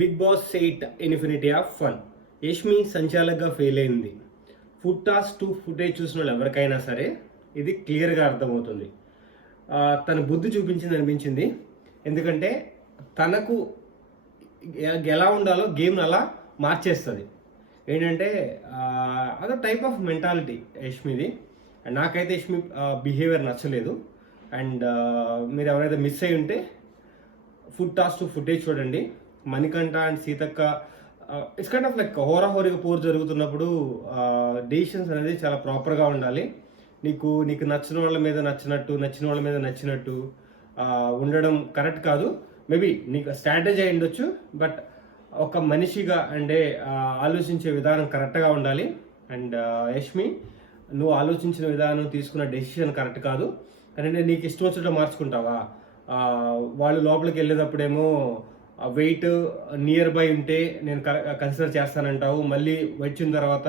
Big Boss 8 infinity of fun. Yashmi సంచాలకుగా fail అయింది. Food task 2 footage చూసిన వాళ్ళు ఎవరికైనా సరే ఇది క్లియర్గా అర్థమవుతుంది. తన బుద్ధి చూపించింది అనిపించింది. ఎందుకంటే తనకు ఎలా ఉండాలో గేమ్ని అలా మార్చేస్తుంది. ఏంటంటే అదో టైప్ ఆఫ్ మెంటాలిటీ యష్మిది. అండ్ నాకైతే యష్మి బిహేవియర్ నచ్చలేదు. అండ్ మీరు ఎవరైతే మిస్ అయి ఉంటే ఫుడ్ టాస్క్ 2 ఫుటేజ్ చూడండి. Manikanta and Seethakka it's kind of like హోరాహోరీగా పోరు జరుగుతున్నప్పుడు డెసిషన్స్ అనేది చాలా ప్రాపర్గా ఉండాలి. నీకు నచ్చిన వాళ్ళ మీద నచ్చిన వాళ్ళ మీద నచ్చినట్టు ఉండడం కరెక్ట్ కాదు. మేబీ నీకు స్ట్రాటజీ అయి ఉండొచ్చు, బట్ ఒక మనిషిగా అంటే ఆలోచించే విధానం కరెక్ట్గా ఉండాలి. అండ్ యష్మి, నువ్వు ఆలోచించిన విధానం తీసుకున్న డెసిషన్ కరెక్ట్ కాదు. అంటే నీకు ఇష్టం వచ్చినట్టు మార్చుకుంటావా? వాళ్ళు లోపలికి వెళ్ళేటప్పుడేమో వెయిట్ నియర్ బై ఉంటే నేను కన్సిడర్ చేస్తానంటావు. మళ్ళీ వచ్చిన తర్వాత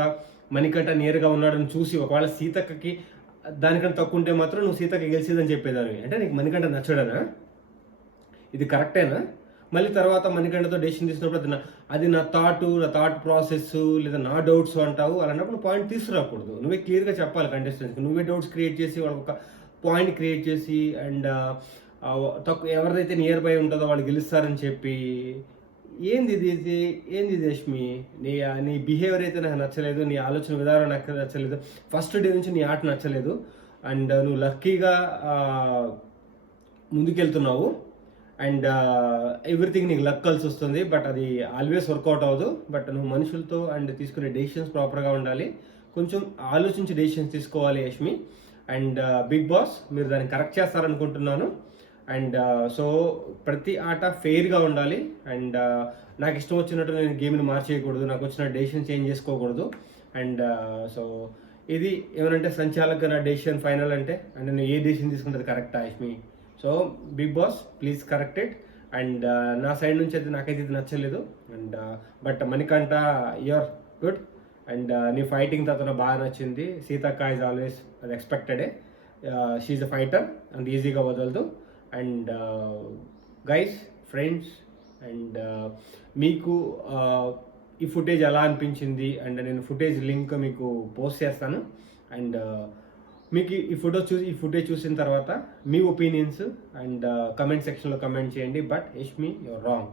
మణికంఠ నియర్గా ఉన్నాడని చూసి ఒకవేళ సీతక్కకి దానికన్నా తక్కువ ఉంటే మాత్రం నువ్వు సీతక్క గెలిచేదని చెప్పేదాన్ని. అంటే నీకు మణికంఠ నచ్చడనా? ఇది కరెక్టేనా? మళ్ళీ తర్వాత మణికంఠతో డెసిషన్ తీసుకున్నప్పుడు అది నా థాట్ ప్రాసెస్ లేదా నా డౌట్స్ అంటావు. అలాంటప్పుడు పాయింట్ తీసుకురాకూడదు. నువ్వే క్లియర్గా చెప్పాలి కంటెస్టెంట్స్కి. నువ్వే డౌట్స్ క్రియేట్ చేసి వాళ్ళకి ఒక పాయింట్ క్రియేట్ చేసి అండ్ ఎవరిదైతే నియర్ బై ఉంటుందో వాళ్ళు గెలుస్తారని చెప్పి ఏంది యష్మి? నీ బిహేవియర్ అయితే నాకు నచ్చలేదు. నీ ఆలోచన విధానం నాకు నచ్చలేదు. ఫస్ట్ డే నుంచి నీ ఆట నచ్చలేదు. అండ్ నువ్వు లక్కీగా ముందుకెళ్తున్నావు. అండ్ ఎవ్రీథింగ్ నీకు లక్ కలిసి వస్తుంది. బట్ అది ఆల్వేస్ వర్కౌట్ అవ్వదు. బట్ నువ్వు మనుషులతో అండ్ తీసుకునే డెసిషన్స్ ప్రాపర్గా ఉండాలి. కొంచెం ఆలోచించి డెసిషన్స్ తీసుకోవాలి యష్మి. అండ్ బిగ్ బాస్ మీరు దాన్ని కరెక్ట్ చేస్తారనుకుంటున్నాను. అండ్ సో ప్రతి ఆట ఫెయిర్గా ఉండాలి. అండ్ నాకు ఇష్టం వచ్చినట్టు నేను గేమ్ని మార్చేయకూడదు. నాకు వచ్చిన డెసిషన్ చేంజ్ చేసుకోకూడదు. అండ్ సో ఇది ఏమనంటే సంచాలక నా డెసిషన్ ఫైనల్ అంటే నేను ఏ డెసిషన్ తీసుకుంటే కరెక్టా Yashmi? So Big Boss please correct it. And నా సైడ్ నుంచి అయితే నాకైతే ఇది నచ్చలేదు. And but Manikanta you are good. And నీ ఫైటింగ్ తర్వాత బాగా నచ్చింది. సీతక్క ఈజ్ ఆల్వేస్ అది ఎక్స్పెక్టెడే. షీఈ్ అ ఫైటర్ అండ్ ఈజీగా వదలదు. అండ్ గైస్, ఫ్రెండ్స్, అండ్ మీకు ఈ ఫుటేజ్ ఎలా అనిపించింది? అండ్ నేను ఫుటేజ్ లింక్ మీకు పోస్ట్ చేస్తాను. అండ్ మీకు ఈ ఫుటేజ్ చూసిన తర్వాత మీ ఒపీనియన్స్ అండ్ కమెంట్ సెక్షన్లో కమెంట్ చేయండి. But Yashmi, your wrong.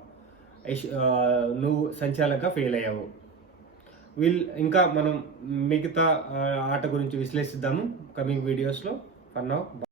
నువ్వు సంచాలకుగా ఫెయిల్ అయ్యావు. ఇంకా మనం మిగతా ఆట గురించి విశ్లేషిద్దాము కమింగ్ వీడియోస్లో. For now.